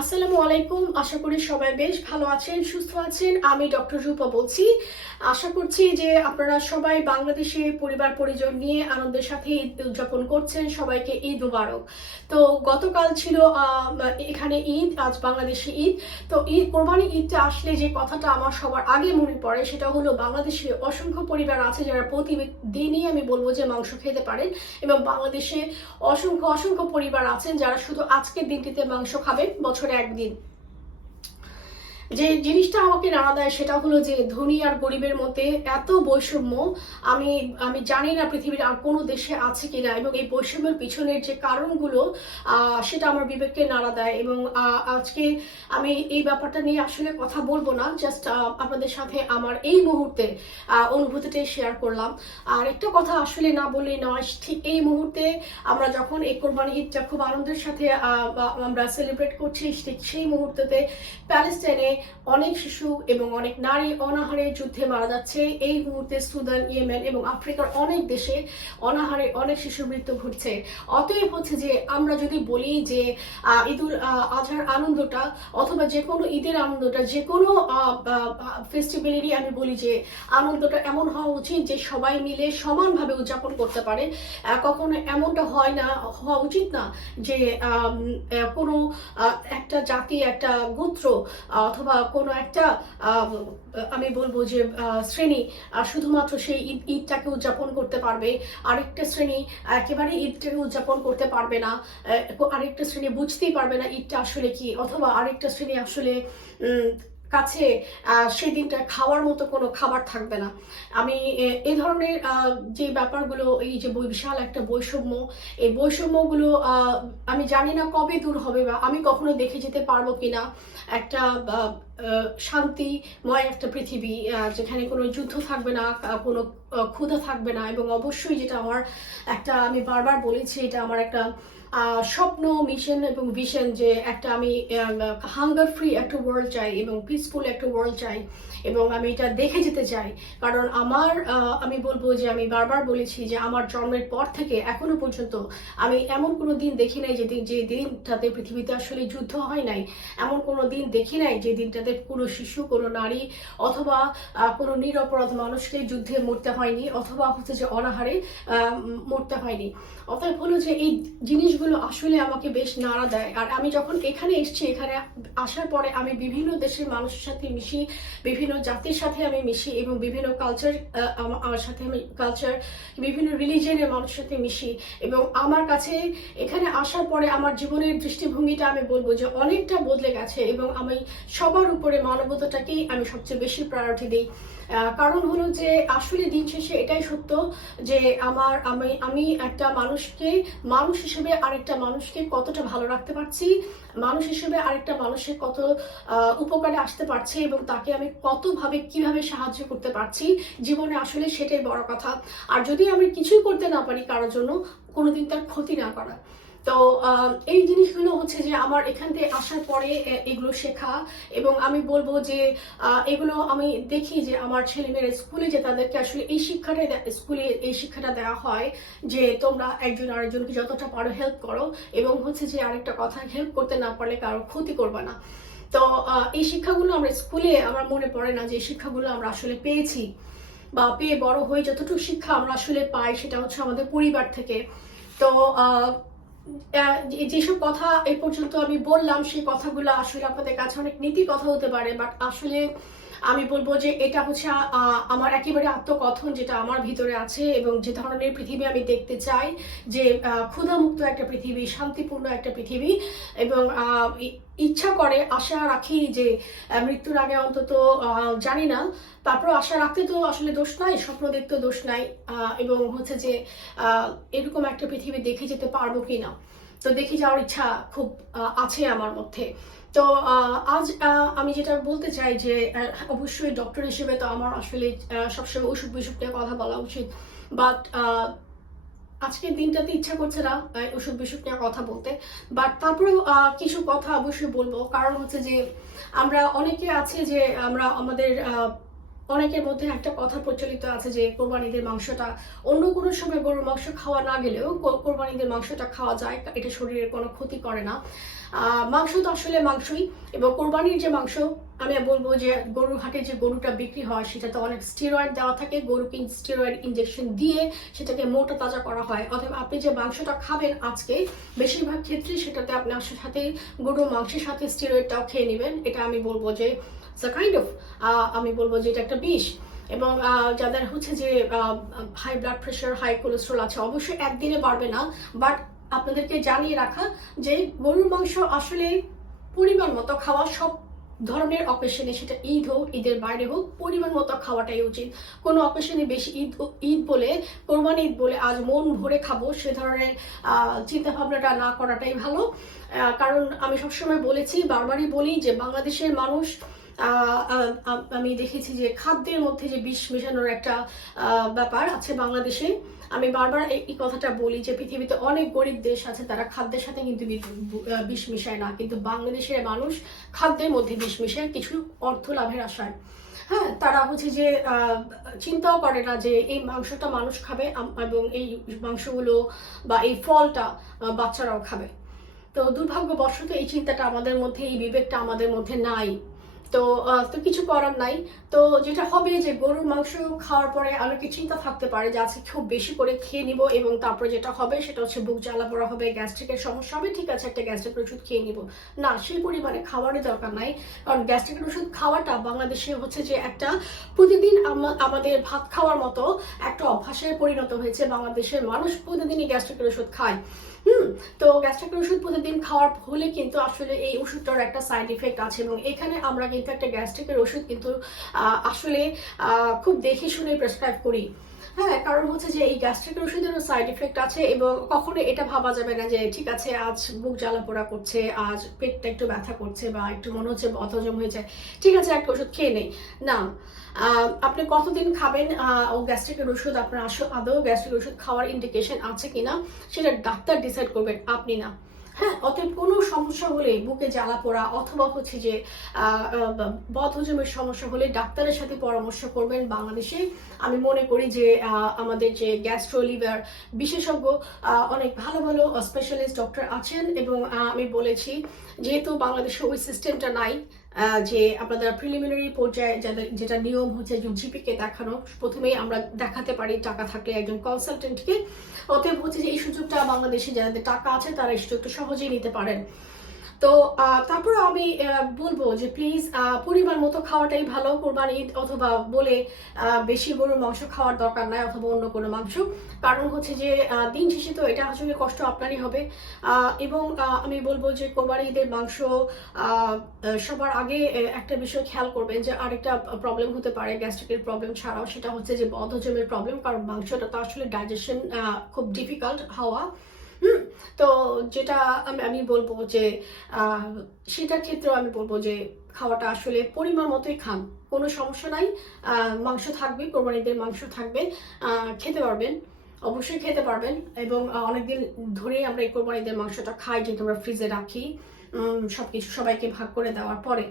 আসসালামু আলাইকুম। আশা করি সবাই বেশ ভালো আছেন, সুস্থ আছেন। আমি ডক্টর রূপা বলছি। আশা করছি যে আপনারা সবাই বাংলাদেশে পরিবার পরিজন নিয়ে আনন্দের সাথে ঈদ উদযাপন করছেন। সবাইকে ঈদ মুবারক। তো গতকাল ছিল এখানে ঈদ, আজ বাংলাদেশে ঈদ। তো কোরবানি ঈদটা আসলে যে কথাটা আমার সবার আগে মনে পড়ে সেটা হলো বাংলাদেশে অসংখ্য পরিবার আছে যারা প্রতিদিনই আমি বলবো যে মাংস খেতে পারেন, এবং বাংলাদেশে অসংখ্য অসংখ্য পরিবার আছেন যারা শুধু আজকের দিনটিতে মাংস খাবেন বছরে একদিন। যে জিনিসটা আমাকে নাড়া দেয় সেটা হলো যে ধনী আর গরিবের মধ্যে এত বৈষম্য। আমি আমি জানি না পৃথিবীর আর কোনো দেশে আছে কিনা, এবং এই বৈষম্যের পিছনের যে কারণগুলো সেটা আমার বিবেককে নাড়া দেয়। এবং আজকে আমি এই ব্যাপারটা নিয়ে আসলে কথা বলবো না, জাস্ট আপনাদের সাথে আমার এই মুহূর্তে অনুভূতিটাই শেয়ার করলাম। আর একটা কথা আসলে না বললেই নয়, ঠিক এই মুহূর্তে আমরা যখন এই কোরবানি ঈদটা খুব আনন্দের সাথে আমরা সেলিব্রেট করছি, ঠিক সেই মুহূর্তে প্যালেস্টাইনে অনেক শিশু এবং অনেক নারী অনাহারে যুদ্ধে মারা যাচ্ছে। এই মুহূর্তে সুদান, ইয়েমেন এবং আফ্রিকার অনেক দেশে অনাহারে অনেক শিশুর মৃত্যু ঘটছে। অতএব হচ্ছে যে আমরা যদি বলি যে ঈদুল আজহার আনন্দটা অথবা যে কোনো ঈদের আনন্দটা, যে কোনো ফেস্টিভ্যালেরই আমি বলি যে আনন্দটা এমন হওয়া উচিত যে সবাই মিলে সমানভাবে উদযাপন করতে পারে। কখনো এমনটা হয় না, হওয়া উচিত না যে কোনো একটা জাতি, একটা গোত্র অথবা কোনো একটা আমি বলবো যে শ্রেণী শুধুমাত্র সেই ঈদটাকে উদযাপন করতে পারবে, আরেকটা শ্রেণী একেবারে ঈদটাকে উদযাপন করতে পারবে না, আরেকটা শ্রেণী বুঝতেই পারবে না ঈদটা আসলে কি, অথবা আরেকটা শ্রেণী আসলে কাছে সেই দিনটা খাওয়ার মতো কোনো খাবার থাকবে না। আমি এই ধরনের যে ব্যাপারগুলো, এই যে বিশাল একটা বৈষম্য, এই বৈষম্যগুলো আমি জানি না কবে দূর হবে বা আমি কখনো দেখে যেতে পারবো কিনা। একটা শান্তিময় একটা পৃথিবী যেখানে কোনো যুদ্ধ থাকবে না, কোনো ক্ষুধা থাকবে না, এবং অবশ্যই যেটা আমার একটা, আমি বারবার বলেছি, এটা আমার একটা স্বপ্ন, মিশন এবং ভিশন যে একটা আমি হাঙ্গার ফ্রি একটা ওয়ার্ল্ড চাই এবং পিসফুল একটা ওয়ার্ল্ড চাই, এবং আমি এটা দেখে যেতে চাই। কারণ আমি বলবো যে আমি বারবার বলেছি যে আমার জন্মের পর থেকে এখনো পর্যন্ত আমি এমন কোনো দিন দেখি নাই যে দিনটাতে পৃথিবীতে আসলে যুদ্ধ হয় নাই। এমন কোনো দিন দেখি নাই যে দিনটাতে কোনো শিশু, কোনো নারী অথবা কোনো নিরপরাধ মানুষকে যুদ্ধে মরতে হয়নি, অথবা হচ্ছে যে অনাহারে মরতে হয়নি। অতএব হলো যে এই জিনিসগুলো আসলে আমাকে বেশ নাড়া দেয়। আর আমি যখন এখানে এসেছি, এখানে আসার পরে আমি বিভিন্ন দেশের মানুষের সাথে মিশি, বিভিন্ন জাতির সাথে আমি মিশি, এবং বিভিন্ন আমার সাথে আমি বিভিন্ন রিলিজিয়নের মানুষের সাথে মিশি, এবং আমার কাছে এখানে আসার পরে আমার জীবনের দৃষ্টিভঙ্গিটা আমি বলবো যে অনেকটা বদলে গেছে, এবং আমি সবার উপরে মানবতাটাকেই আমি সবচেয়ে বেশি প্রায়োরিটি দিই। কারণ হলো যে আসলে দিন শেষে এটাই সত্য যে আমি একটা মানুষকে, মানুষ হিসেবে আরেকটা মানুষকে কতটা ভালো রাখতে পারছি, মানুষ হিসেবে আরেকটা মানুষের কত উপকারে আসতে পারছি, এবং তাকে আমি কতভাবে কিভাবে সাহায্য করতে পারছি জীবনে, আসলে সেটাই বড় কথা। আর যদি আমি কিছুই করতে না পারি কারোর জন্য, কোনোদিন তার ক্ষতি না করা। তো এই জিনিসগুলো হচ্ছে যে আমার এখান থেকে আসার পরে এগুলো শেখা, এবং আমি বলবো যে এগুলো আমি দেখি যে আমার ছেলেমেয়েরা স্কুলে যে তাদেরকে আসলে স্কুলে এই শিক্ষাটা দেওয়া হয় যে তোমরা একজন আরেকজনকে যতটা পারো হেল্প করো, এবং হচ্ছে যে আরেকটা কথা, হেল্প করতে না পারলে কারো ক্ষতি করবে না। তো এই শিক্ষাগুলো আমরা স্কুলে, আমার মনে পড়ে না যে এই শিক্ষাগুলো আমরা আসলে পেয়েছি বা পেয়ে বড় হয়ে যতটুকু শিক্ষা আমরা আসলে পাই সেটা হচ্ছে আমাদের পরিবার থেকে। তো যেসব কথা এই পর্যন্ত আমি বললাম, সেই কথাগুলো আসলে আপনাদের কাছে অনেক নীতি কথা হতে পারে, বাট আসলে আমি বলবো যে এটা হচ্ছে আমার একেবারে আত্মকথন, যেটা আমার ভিতরে আছে, এবং যে ধরনের পৃথিবী আমি দেখতে চাই, যে ক্ষুধামুক্ত একটা পৃথিবী, শান্তিপূর্ণ একটা পৃথিবী, এবং ইচ্ছা করে, আশা রাখি যে মৃত্যুর আগে অন্তত, জানি না, তারপর আশা রাখতে তো আসলে দোষ নাই, স্বপ্ন দেখতে দোষ নাই, এবং হচ্ছে যে এরকম একটা পৃথিবী দেখে যেতে পারবো কিনা। তো দেখে যাওয়ার ইচ্ছা খুব আছে আমার মধ্যে। তো আজ আমি যেটা বলতে চাই যে অবশ্যই ডক্টর হিসেবে তো আমার আসলে সবসময় অসুখ বিসুখ নিয়ে কথা বলা উচিত, বাট আজকের দিনটাতে ইচ্ছা করছে না ওসব বিসুখ নিয়ে কথা বলতে। বাট তারপরেও কিছু কথা অবশ্যই বলবো, কারণ হচ্ছে যে আমরা অনেকে আছে যে আমরা আমাদের অনেকের মধ্যে একটা কথা প্রচলিত আছে যে কোরবানিদের মাংসটা অন্য কোনো সময় গরুর মাংস খাওয়া না গেলেও কোরবানিদের মাংসটা খাওয়া যায়, এটা শরীরের কোনো ক্ষতি করে না। মাংস তো আসলে মাংসই, এবং কোরবানির যে মাংস আমি বলবো যে গরুর হাটে যে গরুটা বিক্রি হয় সেটাতে অনেক স্টেরয়েড দেওয়া থাকে, গরুকে স্টেরয়েড ইনজেকশন দিয়ে সেটাকে মোটা তাজা করা হয়। অথবা আপনি যে মাংসটা খাবেন আজকে, বেশিরভাগ ক্ষেত্রে সেটাতে আপনার সাথে গরুর মাংসের সাথে স্টেরয়েডটাও খেয়ে নেবেন। এটা আমি বলবো যে কাইন্ড অফ আমি বলবো যে এটা একটা বিষ। এবং যাদের হচ্ছে যে high blood pressure, high cholesterol আছে, অবশ্যই একদিনে বাড়বে না, বাট আপনাদেরকে জানিয়ে রাখা যে গরুর মাংস আসলে পরিমাণ মতো খাওয়া, সব ধরনের অকেশনে, সেটা ঈদ হোক ঈদের বাইরে হোক, পরিমাণ মতো খাওয়াটাই উচিত। কোনো অকেশনে বেশি ঈদ বলে, কোরবানি ঈদ বলে আজ মন ভরে খাবো সে ধরনের চিন্তা ভাবনাটা না করাটাই ভালো। কারণ আমি সবসময় বলেছি, বারবারই বলি যে বাংলাদেশের মানুষ, আমি দেখেছি যে খাদ্যের মধ্যে যে বিষ মেশানোর একটা ব্যাপার আছে বাংলাদেশে। আমি বারবার এই কথাটা বলি যে পৃথিবীতে অনেক গরিব দেশ আছে, তারা খাদ্যের সাথে কিন্তু বিষ মিশায় না, কিন্তু বাংলাদেশের মানুষ খাদ্যের মধ্যে বিষ মিশায় কিছু অর্থ লাভের আশায়। হ্যাঁ, তারা হচ্ছে যে চিন্তাও করে না যে এই মাংসটা মানুষ খাবে এবং এই মাংসগুলো বা এই ফলটা বাচ্চারাও খাবে। তো দুর্ভাগ্যবশত এই চিন্তাটা আমাদের মধ্যে, এই বিবেকটা আমাদের মধ্যে নাই। তো কিছু করার নাই। তো যেটা হবে যে গরুর মাংস খাওয়ার পরে অনেকে চিন্তা থাকতে পারে যে আজকে খুব বেশি করে খেয়ে নিব, এবং তারপরে যেটা হবে সেটা হচ্ছে বুক জ্বালা পোড়া হবে, গ্যাস্ট্রিকের সমস্যা হবে, ঠিক আছে একটা গ্যাস্ট্রিকের ওষুধ খেয়ে নিব। না, সেই পরিমাণে খাওয়ারই দরকার নাই। কারণ গ্যাস্ট্রিকের ওষুধ খাওয়াটা বাংলাদেশে হচ্ছে যে একটা প্রতিদিন আমাদের ভাত খাওয়ার মতো একটা অভ্যাসে পরিণত হয়েছে। বাংলাদেশের মানুষ প্রতিদিনই গ্যাস্ট্রিকের ওষুধ খায়। তো গ্যাস্ট্রিকের ওষুধ প্রতিদিন খাওয়ার ফলে কিন্তু আসলে এই ওষুধটার একটা সাইড ইফেক্ট আছে, এবং এখানে আমরা কিন্তু একটা গ্যাস্ট্রিকের ওষুধ কিন্তু আসলে খুব দেখে শুনে প্রেসক্রাইব করি। হ্যাঁ, কারণ হচ্ছে যে এই গ্যাস্ট্রিকের ওষুধেরও সাইড ইফেক্ট আছে, এবং কখনো এটা ভাবা যাবে না যে ঠিক আছে আজ বুক জ্বালা পোড়া করছে, আজ পেটটা একটু ব্যথা করছে, বা একটু মনে হচ্ছে বদহজম হয়ে যায়, ঠিক আছে একটা ওষুধ খেয়ে নেই। না, আপনি কতদিন খাবেন ও গ্যাস্ট্রিকের ওষুধ, আপনার আদৌ গ্যাস্ট্রিক ওষুধ খাওয়ার ইন্ডিকেশন আছে কিনা সেটা ডাক্তার ডিসাইড করবেন, আপনি না। হ্যাঁ, অতএব কোনো সমস্যা হলে, বুকে জ্বালা পোড়া অথবা হচ্ছে যে বদহজমের সমস্যা হলে ডাক্তারের সাথে পরামর্শ করবেন। বাংলাদেশে আমি মনে করি যে আমাদের যে গ্যাস্ট্রো লিভার বিশেষজ্ঞ অনেক ভালো ভালো স্পেশালিস্ট ডক্টর আছেন, এবং আমি বলেছি যেহেতু বাংলাদেশে ওই সিস্টেমটা নাই যে আপনাদের প্রিলিমিনারি পর্যায়ে যেটা নিয়ম হচ্ছে একজন জিপিকে দেখানো, প্রথমেই আমরা দেখাতে পারি টাকা থাকলে একজন কনসালটেন্টকে। অতএব হচ্ছে যে এই সুযোগটা বাংলাদেশে যাদের টাকা আছে তারা এই সুযোগটা সহজেই নিতে পারেন। তো তারপরে আমি বলবো যে প্লিজ পরিমাণ মতো খাওয়াটাই ভালো। কোরবানি ঈদ অথবা বলে বেশি গরুর মাংস খাওয়ার দরকার নাই, অথবা অন্য কোনো মাংস। কারণ হচ্ছে যে দিন শেষে তো এটা আসলে কষ্ট আপনারই হবে। এবং আমি বলবো যে কোরবানি ঈদের মাংস সবার আগে একটা বিষয় খেয়াল করবেন যে আরেকটা প্রবলেম হতে পারে গ্যাস্ট্রিকের প্রবলেম ছাড়াও, সেটা হচ্ছে যে বদহজমের প্রবলেম। কারণ মাংসটা তো আসলে ডাইজেশন খুব ডিফিকাল্ট হওয়া। তো যেটা আমি বলবো যে সেটার ক্ষেত্রেও আমি বলবো যে খাওয়াটা আসলে পরিমাণ মতোই খান, কোনো সমস্যা নাই। মাংস থাকবে, কোরবানিদের মাংস থাকবে, খেতে পারবেন, অবশ্যই খেতে পারবেন। এবং অনেকদিন ধরেই আমরা এই কোরবানিদের মাংসটা খাই, যেহেতু আমরা ফ্রিজে রাখি সবকিছু সবাইকে ভাগ করে দেওয়ার পরে।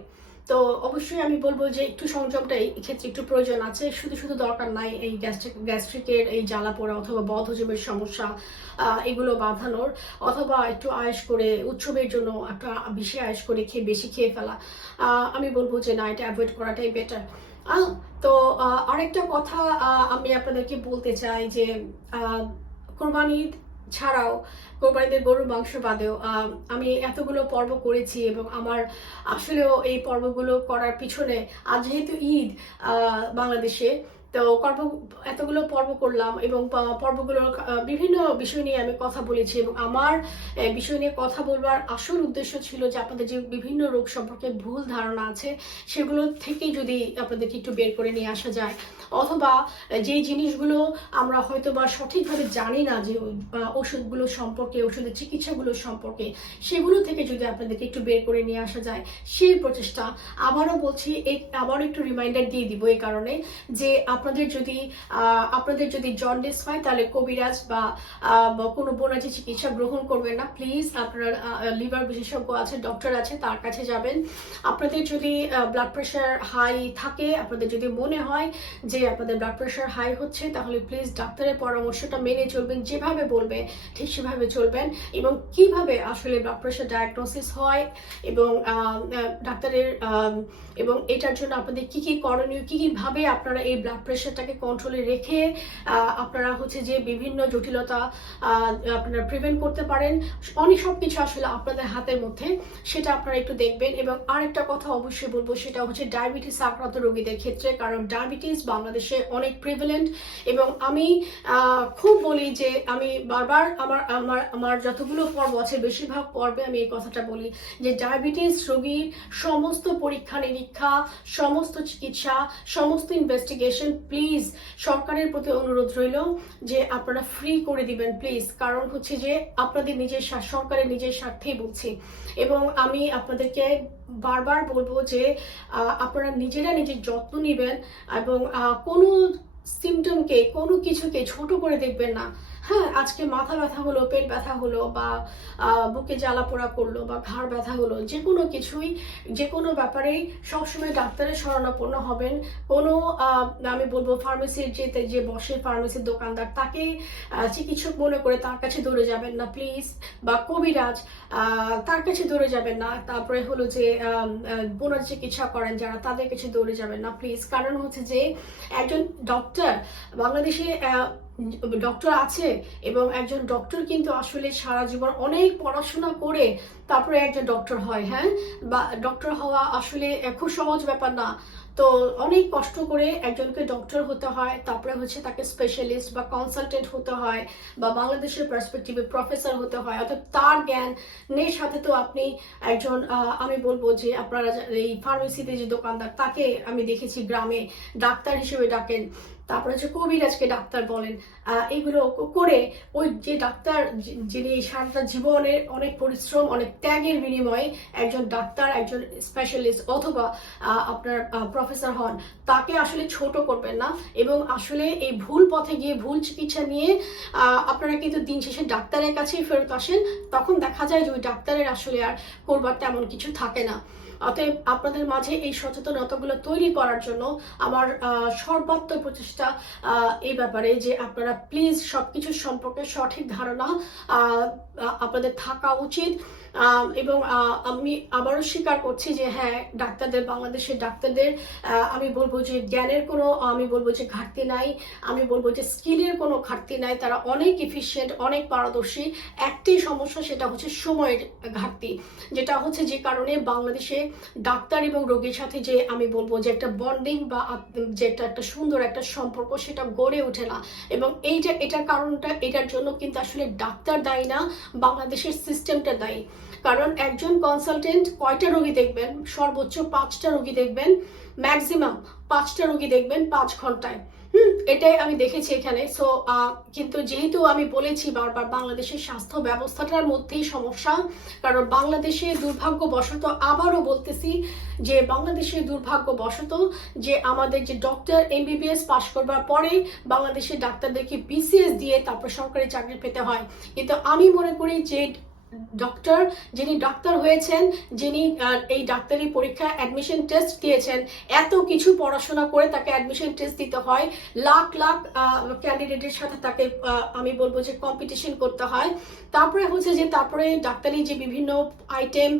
তো অবশ্যই আমি বলবো যে একটু সংযমটা এই ক্ষেত্রে একটু প্রয়োজন আছে। শুধু শুধু দরকার নাই এই গ্যাস্ট্রিকের এই জ্বালা পোড়া অথবা বদহজমের সমস্যা এগুলো বাঁধানোর, অথবা একটু আয়েশ করে উৎসবের জন্য একটা বেশি আয়েশ করে বেশি খেয়ে ফেলা। আমি বলবো যে না, এটা অ্যাভয়েড করাটাই বেটার। তো আরেকটা কথা আমি আপনাদেরকে বলতে চাই যে কোরবানি ছাড়াও, কোরবানিদের গরুর মাংস বাদেও আমি এতগুলো পর্ব করেছি, এবং আমার আসলেও এই পর্বগুলো করার পিছনে আজ যেহেতু ঈদ বাংলাদেশে, তো এতগুলো পর্ব করলাম, এবং পর্বগুলোর বিভিন্ন বিষয় নিয়ে আমি কথা বলেছি, এবং আমার বিষয় নিয়ে কথা বলবার আসল উদ্দেশ্য ছিল যে আপনাদের যে বিভিন্ন রোগ সম্পর্কে ভুল ধারণা আছে সেগুলো থেকে যদি আপনাদেরকে একটু বের করে নিয়ে আসা যায়, অথবা যে জিনিসগুলো আমরা হয়তো বা সঠিকভাবে জানি না যে ওষুধগুলো সম্পর্কে, ওষুধের চিকিৎসাগুলো সম্পর্কে, সেগুলো থেকে যদি আপনাদেরকে একটু বের করে নিয়ে আসা যায়, সেই প্রচেষ্টা। আবারও বলছি, আবারও একটু রিমাইন্ডার দিয়ে দিব এই কারণে যে আপনাদের যদি জন্ডিস হয় তাহলে কবিরাজ বা কোনো বনাজি চিকিৎসা গ্রহণ করবেন না প্লিজ। আপনারা লিভার বিশেষজ্ঞ আছে, ডক্টর আছে, তার কাছে যাবেন। আপনাদের যদি ব্লাড প্রেশার হাই থাকে, আপনাদের যদি মনে হয় যে আপনাদের ব্লাড প্রেশার হাই হচ্ছে, তাহলে প্লিজ ডাক্তারের পরামর্শটা মেনে চলবেন, যেভাবে বলবে ঠিক সেভাবে চলবেন। এবং কিভাবে আসলে ব্লাড প্রেশার ডায়াগনোসিস হয় এবং ডাক্তারের এবং এটার জন্য আপনাদের কি কি করণীয়, কি কিভাবে আপনারা এই ব্লাড প্রেশারটাকে কন্ট্রোলে রেখে আপনারা হচ্ছে যে বিভিন্ন জটিলতা আপনারা প্রিভেন্ট করতে পারেন, অনেক সব কিছু আসলে আপনাদের হাতের মধ্যে, সেটা আপনারা একটু দেখবেন। এবং আরেকটা কথা অবশ্যই বলবো, সেটা হচ্ছে ডায়াবেটিস আক্রান্ত রোগীদের ক্ষেত্রে, কারণ ডায়াবেটিস বাংলাদেশে অনেক প্রিভেলেন্ট। এবং আমি খুব বলি যে আমি বারবার আমার যতগুলো পর্ব আছে বেশিরভাগ পর্বে আমি এই কথাটা বলি যে ডায়াবেটিস রোগীর সমস্ত পরীক্ষা নিরীক্ষা, সমস্ত চিকিৎসা, সমস্ত ইনভেস্টিগেশন প্লিজ সরকারের প্রতি অনুরোধ রইল যে আপনারা ফ্রি করে দিবেন প্লিজ। কারণ হচ্ছে যে আপনাদের নিজের সরকারের নিজের স্বার্থেই বলছি। এবং আমি আপনাদেরকে বারবার বলবো যে আপনারা নিজেরা নিজের যত্ন নেবেন এবং কোনো সিমটমকে, কোনো কিছুকে ছোট করে দেখবেন না। হ্যাঁ, আজকে মাথা ব্যথা হলো, পেট ব্যথা হলো, বা বুকে জ্বালা পোড়া করলো, বা ঘাড় ব্যথা হলো, যে কোনো কিছুই, যে কোনো ব্যাপারেই সবসময় ডাক্তারের শরণাপন্ন হবেন। কোনো আমি বলবো ফার্মেসির যে বসে ফার্মেসির দোকানদার, তাকে চিকিৎসক মনে করে তার কাছে দৌড়ে যাবেন না প্লিজ, বা কবিরাজ তার কাছে দৌড়ে যাবেন না। তারপরে হলো যে বোনার চিকিৎসা করেন যারা, তাদের কাছে দৌড়ে যাবেন না প্লিজ। কারণ হচ্ছে যে একজন ডক্টর, বাংলাদেশে ডক্টর আছে এবং একজন ডক্টর কিন্তু আসলে সারা জীবন অনেক পড়াশোনা করে তারপরে একজন ডক্টর হয়। হ্যাঁ, বা ডক্টর হওয়া আসলে খুব সহজ ব্যাপার না। তো অনেক কষ্ট করে একজনকে ডক্টর হতে হয়, তারপরে হচ্ছে তাকে স্পেশালিস্ট বা কনসালটেন্ট হতে হয়, বা বাংলাদেশের পার্সপেক্টিভে প্রফেসর হতে হয়। অর্থাৎ তার জ্ঞানের সাথে তো আপনি একজন আমি বলবো যে আপনারা এই ফার্মেসিতে যে দোকানদার, তাকে আমি দেখেছি গ্রামে ডাক্তার হিসেবে ডাকেন, তারপরে হচ্ছে কবিরাজকে ডাক্তার বলেন। এগুলো করে ওই যে ডাক্তার, যিনি সারাটা জীবনের অনেক পরিশ্রম, অনেক ত্যাগের বিনিময়ে একজন ডাক্তার, একজন স্পেশালিস্ট অথবা আপনার প্রফেসর হন, তাকে আসলে ছোট করবেন না। এবং আসলে এই ভুল পথে গিয়ে ভুল চিকিৎসা নিয়ে আপনারা কিন্তু দিন শেষে ডাক্তারের কাছেই ফেরত আসেন, তখন দেখা যায় যে ওই ডাক্তারের আসলে আর করবার তেমন কিছু থাকে না। অতএব আপনাদের মাঝে এই সচেতনতাগুলো তৈরি করার জন্য আমার সর্বাত্মক প্রচেষ্টা এই ব্যাপারে যে আপনারা প্লিজ সবকিছু সম্পর্কে সঠিক ধারণা আপনাদের থাকা উচিত। এবং আমি আবারও স্বীকার করছি যে হ্যাঁ, ডাক্তারদের, বাংলাদেশের ডাক্তারদের আমি বলবো যে জ্ঞানের কোনো, আমি বলবো যে ঘাটতি নাই, আমি বলবো যে স্কিলের কোনো ঘাটতি নাই, তারা অনেক এফিশিয়েন্ট, অনেক পারদর্শী। একটি সমস্যা, সেটা হচ্ছে সময়ের ঘাটতি, যেটা হচ্ছে যে কারণে বাংলাদেশে ডাক্তার এবং রোগীর সাথে যে আমি বলবো যে একটা বন্ডিং বা যে একটা সুন্দর একটা সম্পর্ক, সেটা গড়ে ওঠে না। এবং এটার কারণটা, এটার জন্য কিন্তু আসলে ডাক্তার দায়ী না, বাংলাদেশের সিস্টেমটা দায়ী। কারণ একজন কনসালটেন্ট কয়টা রোগী দেখবেন? সর্বোচ্চ 5টা রোগী দেখবেন, ম্যাক্সিমাম 5টা রোগী দেখবেন 5 ঘন্টায়। এটাই আমি দেখেছি এখানে। সো কিন্তু যেহেতু আমি বলেছি বারবার, বাংলাদেশের স্বাস্থ্য ব্যবস্থাটার মধ্যেই সমস্যা। কারণ বাংলাদেশে দুর্ভাগ্যবশত, আবারও বলতেছি যে বাংলাদেশে দুর্ভাগ্যবশত যে আমাদের যে ডক্টর MBBS পাশ করবার পরে বাংলাদেশের ডাক্তারদেরকে BCS দিয়ে তারপর সরকারি চাকরি পেতে হয়। কিন্তু আমি মনে করি যে ডক্টর, যিনি ডাক্তার হয়েছেন, যিনি এই ডাক্তারি পরীক্ষা অ্যাডমিশন টেস্ট দিয়েছেন, এত কিছু পড়াশোনা করে তাকে অ্যাডমিশন টেস্ট দিতে হয়, লাখ লাখ ক্যান্ডিডেটের সাথে তাকে আমি বলবো যে কম্পিটিশন করতে হয়। তারপরে হচ্ছে যে তারপরে ডাক্তারি যে বিভিন্ন আইটেম,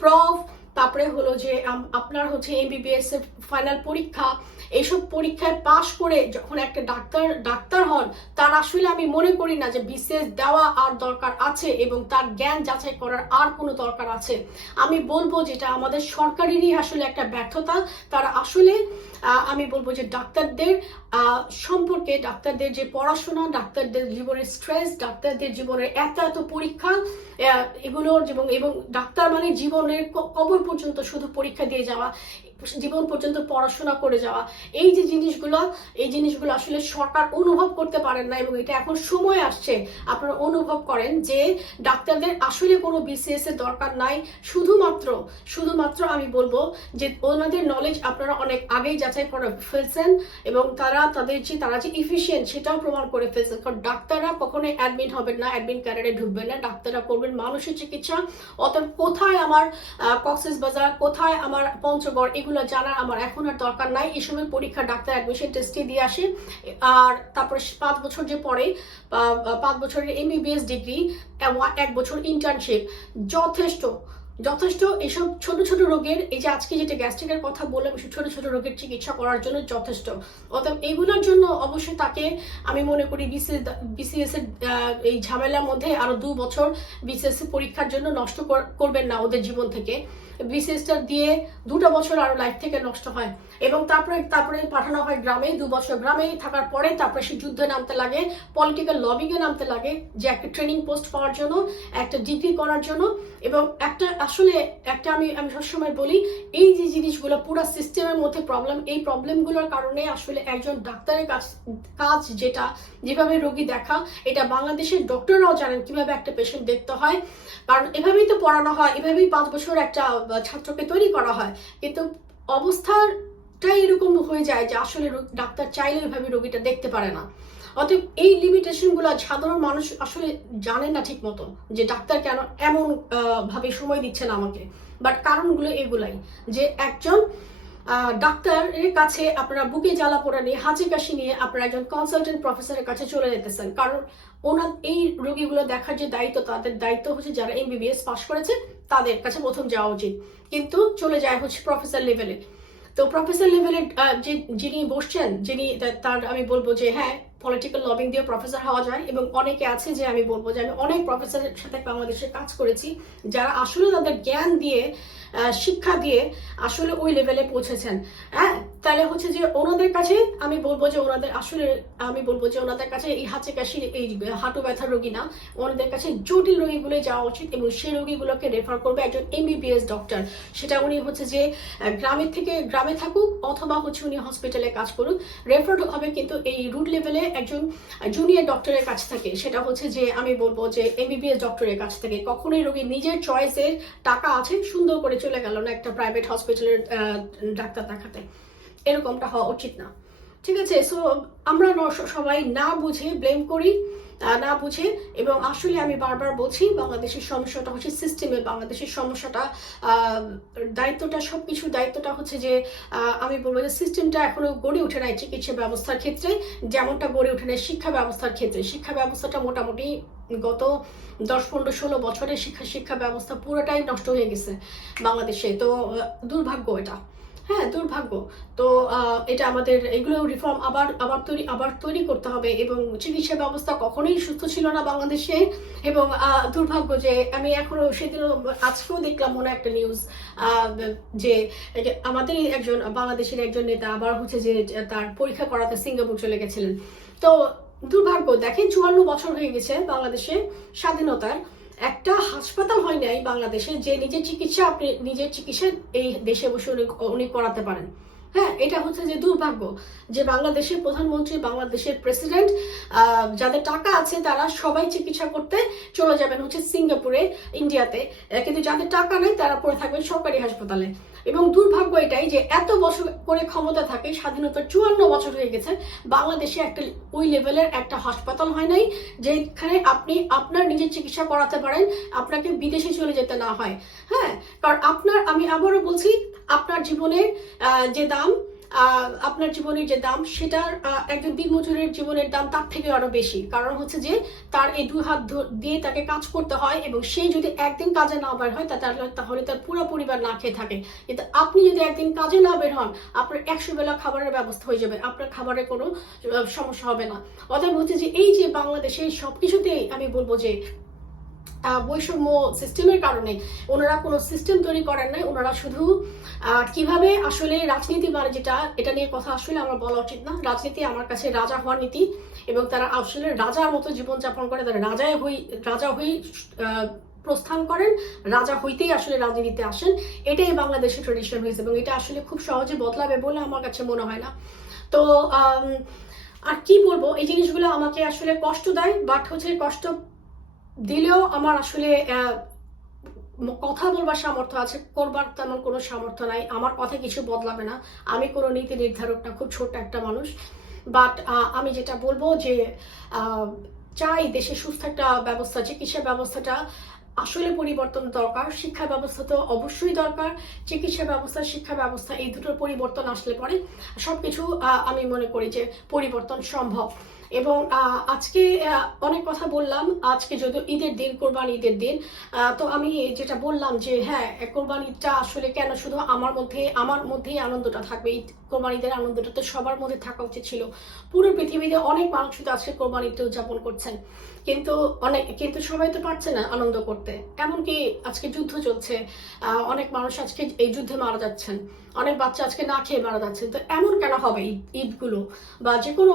প্রফ, তারপরে হলো যে আপনার হচ্ছে MBBS এর ফাইনাল পরীক্ষা, এইসব পরীক্ষায় পাশ করে যখন একটা ডাক্তার হন, তার আসলে আমি মনে করি না যে BCS দেওয়া আর দরকার আছে এবং তার জ্ঞান যাচাই করার আর কোনো দরকার আছে। আমি বলবো যেটা আমাদের সরকারেরই আসলে একটা ব্যর্থতা। তারা আসলে আমি বলবো যে ডাক্তারদের সম্পর্কে, ডাক্তারদের যে পড়াশোনা, ডাক্তারদের জীবনের স্ট্রেস, ডাক্তারদের জীবনের এত পরীক্ষা, এগুলোর এবং ডাক্তার মানে জীবনের কবর পর্যন্ত শুধু পরীক্ষা দিয়ে যাওয়া, জীবন পর্যন্ত পড়াশোনা করে যাওয়া, এই জিনিসগুলো আসলে সরকার অনুভব করতে পারেন না, এবং এটা এখন সময় আসছে আপনারা অনুভব করেন যে ডাক্তারদের আসলে কোনো বিসিএস এর দরকার নাই। শুধুমাত্র আমি বলবো যে ওনাদের নলেজ আপনারা অনেক আগেই যাচাই করে ফেলছেন, এবং তারা যে ইফিশিয়েন্ট সেটাও প্রমাণ করে ফেলছেন। কারণ ডাক্তাররা কখনোই অ্যাডমিন হবেন না, অ্যাডমিন ক্যারিয়ারে ঢুকবেন না, ডাক্তাররা করবেন মানুষের চিকিৎসা। অতএব কোথায় আমার কক্সবাজার, কোথায় আমার পঞ্চগড়, এগুলো জানার আমার এখন আর দরকার নাই। এই সময় পরীক্ষা ডাক্তার অ্যাডমিশন টেস্টে দিয়ে আসে, আর তারপরে 5 বছর যে পরে 5 বছরের এমবিবিএস ডিগ্রি, 1 বছর ইন্টার্নশিপ যথেষ্ট এসব ছোট ছোট রোগের, এই যে আজকে যেটা গ্যাস্ট্রিকের কথা বললাম, ছোট ছোট রোগের চিকিৎসা করার জন্য যথেষ্ট। অতএব এগুলোর জন্য অবশ্যই তাকে আমি মনে করি বিসিএস এর এই ঝামেলার মধ্যে আরো 2 বছর বিসিএস পরীক্ষার জন্য নষ্ট করবেন না ওদের জীবন থেকে। বিসিএসটা দিয়ে 2টা বছর আরো লাইফ থেকে নষ্ট হয়, এবং তারপরে পাঠানো হয় গ্রামে। 2 বছর গ্রামে থাকার পরে তারপরে সে যুদ্ধে নামতে লাগে, পলিটিক্যাল লবিং এ নামতে লাগে, যে একটা ট্রেনিং পোস্ট পাওয়ার জন্য, একটা ডিগ্রি করার জন্য। এবং আমি সবসময় বলি, এই যে জিনিসগুলো পুরো সিস্টেমের মধ্যে প্রবলেম, এই প্রবলেমগুলোর কারণে আসলে একজন ডাক্তারের কাজ যেভাবে রোগী দেখা, এটা বাংলাদেশের ডক্টররাও জানেন কিভাবে একটা পেশেন্ট দেখতে হয়। কারণ এভাবেই তো পড়ানো হয়, এভাবেই 5 বছর একটা ছাত্রকে তৈরি করা হয়। কিন্তু অবস্থাটাই এরকম হয়ে যায় যে আসলে ডাক্তার চাইলে ওইভাবে রোগীটা দেখতে পারে না। অতএব এই লিমিটেশনগুলো সাধারণ মানুষ আসলে জানে না ঠিক মতো, যে ডাক্তার কেন এমন ভাবে সময় দিচ্ছে না আমাকে। বাট কারণগুলো এগুলাই, যে একজন ডাক্তারের কাছে আপনারা বুকে জ্বালা পোড়া নিয়ে, হাঁচি কাশি নিয়ে আপনারা একজন কনসালটেন্ট প্রফেসরের কাছে চলে যেতেছেন। কারণ ওনার এই রোগীগুলো দেখার যে দায়িত্ব, তাদের দায়িত্ব হচ্ছে যারা এমবিবিএস পাশ করেছে তাদের কাছে প্রথম যাওয়া উচিত, কিন্তু চলে যায় হচ্ছে প্রফেসর লেভেলে। তো প্রফেসর লেভেলের যিনি বসছেন, তার আমি বলবো যে হ্যাঁ, পলিটিক্যাল লবিং দিয়ে প্রফেসর হওয়া যায়, এবং অনেকে আছে যে আমি বলবো যে আমি অনেক প্রফেসরের সাথে বাংলাদেশে কাজ করেছি, যারা আসলে তাদের জ্ঞান দিয়ে, শিক্ষা দিয়ে আসলে ওই লেভেলে পৌঁছেছেন। হ্যাঁ, তাহলে হচ্ছে যে ওনাদের কাছে আমি বলবো যে ওনাদের কাছে এই হাঁচি কাশির, এই হাঁটু ব্যথার রোগী না, ওনাদের কাছে জটিল রোগীগুলো যাওয়া উচিত, এবং সেই রোগীগুলোকে রেফার করবে একজন এমবিবিএস ডক্টর। সেটা উনি হচ্ছে যে গ্রামে থাকুক, অথবা হচ্ছে উনি হসপিটালে কাজ করুক, রেফার হবে কিন্তু এই রুট লেভেলে একজন জুনিয়র ডক্টরের কাছ থেকে। সেটা হচ্ছে যে আমি বলবো যে এমবিবিএস ডক্টরের কাছ থেকে। কখনোই রোগী নিজের চয়েসের টাকা আছে সুন্দর করে চলে গেল না একটা প্রাইভেট হসপিটালের ডাক্তার দেখাতে, এরকমটা হওয়া উচিত না। ঠিক আছে? সো আমরা সবাই না বুঝে ব্লেম করি, না বুঝে। এবং আসলে আমি বারবার বলছি, বাংলাদেশের সমস্যাটা হচ্ছে সিস্টেমে, বাংলাদেশের সমস্যাটা সবকিছুর দায়িত্বটা হচ্ছে যে আমি বলবো যে সিস্টেমটা এখনো গড়ে ওঠে নাই চিকিৎসা ব্যবস্থার ক্ষেত্রে, যেমনটা গড়ে ওঠে নাই শিক্ষা ব্যবস্থার ক্ষেত্রে। শিক্ষা ব্যবস্থাটা মোটামুটি গত 10, 15, 16 বছরের শিক্ষা ব্যবস্থা পুরোটাই নষ্ট হয়ে গেছে বাংলাদেশে। তো দুর্ভাগ্য এটা, হ্যাঁ দুর্ভাগ্য। তো এটা আমাদের এগুলো রিফর্ম আবার তৈরি করতে হবে। এবং চিকিৎসা ব্যবস্থা কখনোই সুস্থ ছিল না বাংলাদেশে, এবং দুর্ভাগ্য যে আমি এখনো আজকেও দেখলাম মনে একটা নিউজ, যে আমাদের বাংলাদেশের একজন নেতা আবার হচ্ছে যে তার পরীক্ষা করাতে সিঙ্গাপুর চলে গেছিলেন। তো দুর্ভাগ্য, দেখেন 54 বছর হয়ে গেছে বাংলাদেশে স্বাধীনতার, একটা হাসপাতাল হয় নাই বাংলাদেশে যে নিজের চিকিৎসা এই দেশে বসে উনি করাতে পারেন। হ্যাঁ, এটা হচ্ছে যে দুর্ভাগ্য যে বাংলাদেশের প্রধানমন্ত্রী, বাংলাদেশের প্রেসিডেন্ট, যাদের টাকা আছে তারা সবাই চিকিৎসা করতে চলে যাবেন হচ্ছে সিঙ্গাপুরে, ইন্ডিয়াতে, কিন্তু যাদের টাকা নেই তারা পড়ে থাকবেন সরকারি হাসপাতালে। এবং দুর্ভাগ্য এটাই যে এত বছর করে ক্ষমতা থাকে, স্বাধীনতার 54 বছর হয়ে গেছে, বাংলাদেশে একটা ওই লেভেলের একটা হাসপাতাল হয় নাই যেখানে আপনি আপনার নিজের চিকিৎসা করাতে পারেন, আপনাকে বিদেশে চলে যেতে না হয়। হ্যাঁ, কারণ আমি আবারও বলছি, আপনার জীবনের যে দাম সেটার একজন দিনমজুরের জীবনের দাম তার থেকে আরো বেশি। কারণ হচ্ছে যে তার এই 2 হাত দিয়ে তাকে কাজ করতে হয়, এবং সে যদি একদিন কাজে না বের হয় তাহলে তার পুরো পরিবার না খেয়ে থাকে। কিন্তু আপনি যদি একদিন কাজে না বের হন, আপনার 100 বেলা খাবারের ব্যবস্থা হয়ে যাবে, আপনার খাবারের কোনো সমস্যা হবে না। অতএব হচ্ছে যে এই যে বাংলাদেশে সবকিছুতেই আমি বলবো যে বৈষম্য সিস্টেমের কারণে ওনারা কোনো সিস্টেম তৈরি করেন নাই, ওনারা শুধু কিভাবে আসলে রাজনীতি, মানে এটা নিয়ে কথা আসলে আমার বলা উচিত না। রাজনীতি আমার কাছে রাজা হওয়ার নীতি, এবং তারা আসলে রাজার মতো জীবনযাপন করে, তারা রাজা হয়ে প্রস্থান করেন, রাজা হইতেই আসলে রাজনীতিতে আসেন। এটাই বাংলাদেশের ট্রেডিশন হয়েছে এবং এটা আসলে খুব সহজে বদলাবে বলে আমার কাছে মনে হয় না। তো আর কি বলবো, এই জিনিসগুলো আমাকে আসলে কষ্ট দেয়, বাট হচ্ছে কষ্ট দিলেও আমার আসলে কথা বলবার সামর্থ্য আছে, করবার তেমন কোনো সামর্থ্য নাই। আমার কথা কিছু বদলাবে না, আমি কোনো নীতি নির্ধারক না, খুব ছোট একটা মানুষ। বাট আমি যেটা বলবো যে চাই দেশে সুস্থ একটা ব্যবস্থা, চিকিৎসা ব্যবস্থাটা আসলে পরিবর্তন দরকার। শিক্ষা ব্যবস্থা তো অবশ্যই দরকার, চিকিৎসা ব্যবস্থা, শিক্ষা ব্যবস্থা, এই দুটোর পরিবর্তন আসলে পরে সবকিছু আমি মনে করি যে পরিবর্তন সম্ভব। এবং আজকে অনেক কথা বললাম, আজকে যদিও ঈদের দিন, কোরবানি ঈদের দিন, তো আমি যেটা বললাম যে হ্যাঁ, কোরবানি ঈদটা আসলে কেন শুধু আমার মধ্যেই আনন্দটা থাকবে, ঈদ কোরবানি ঈদের আনন্দটা তো সবার মধ্যে থাকা উচিত ছিল। পুরো পৃথিবীতে অনেক মানুষ তো আজকে কোরবানি ঈদ উদযাপন করছেন, কিন্তু সবাই তো পারছে না আনন্দ করতে। এমনকি আজকে যুদ্ধ চলছে, অনেক মানুষ আজকে এই যুদ্ধে মারা যাচ্ছেন, অনেক বাচ্চা আজকে না খেয়ে মারা যাচ্ছেন। তো এমন কেন হবে ঈদগুলো বা যে কোনো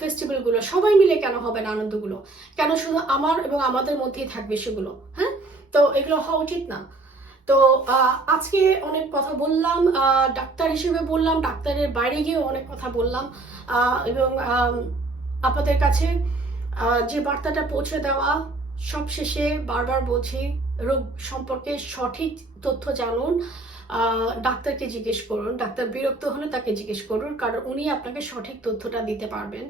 ফেস্টিভ্যালগুলো সবাই মিলে কেন হবে না আনন্দগুলো? কেন শুধু আমার এবং আমাদের মধ্যেই থাকবে সেগুলো? হ্যাঁ, তো এগুলো হওয়া উচিত না। তো আজকে অনেক কথা বললাম, ডাক্তার হিসেবে বললাম, ডাক্তারের বাইরে গিয়েও অনেক কথা বললাম, এবং আপনাদের কাছে যে বার্তাটা পৌঁছে দেওয়া, সবশেষে বারবার বলছি, রোগ সম্পর্কে সঠিক তথ্য জানুন, ডাক্তারকে জিজ্ঞেস করুন, ডাক্তার বিরক্ত হলে তাকে জিজ্ঞেস করুন, কারণ উনি আপনাকে সঠিক তথ্যটা দিতে পারবেন।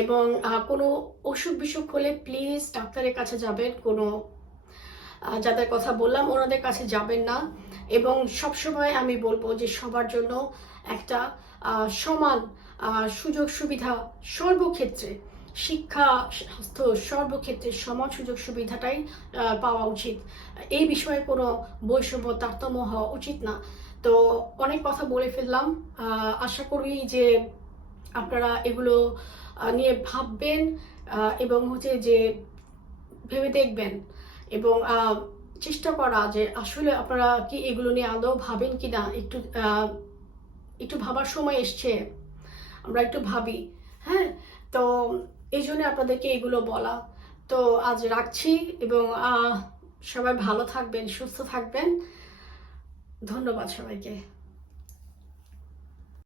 এবং কোনো অসুখ বিসুখ হলে প্লিজ ডাক্তারের কাছে যাবেন, কোনো যাদের কথা বললাম ওনাদের কাছে যাবেন না। এবং সবসময় আমি বলবো যে সবার জন্য একটা সমান সুযোগ সুবিধা সর্বক্ষেত্রে, শিক্ষা, স্বাস্থ্য, সর্বক্ষেত্রে সমান সুযোগ সুবিধাটাই পাওয়া উচিত। এই বিষয়ে কোনো বৈষম্য তারতম্য হওয়া উচিত না। তো অনেক কথা বলে ফেললাম, আশা করি যে আপনারা এগুলো নিয়ে ভাববেন, এবং হচ্ছে যে ভেবে দেখবেন, এবং চেষ্টা করা যে আসলে আপনারা কি এগুলো নিয়ে আদৌ ভাবেন কি না। একটু ভাবার সময় এসছে, আমরা একটু ভাবি। হ্যাঁ, তো এই জন্য আপনাদেরকে এগুলো বলা। তো আজ রাখছি, এবং সবাই ভালো থাকবেন, সুস্থ থাকবেন। ধন্যবাদ সবাইকে।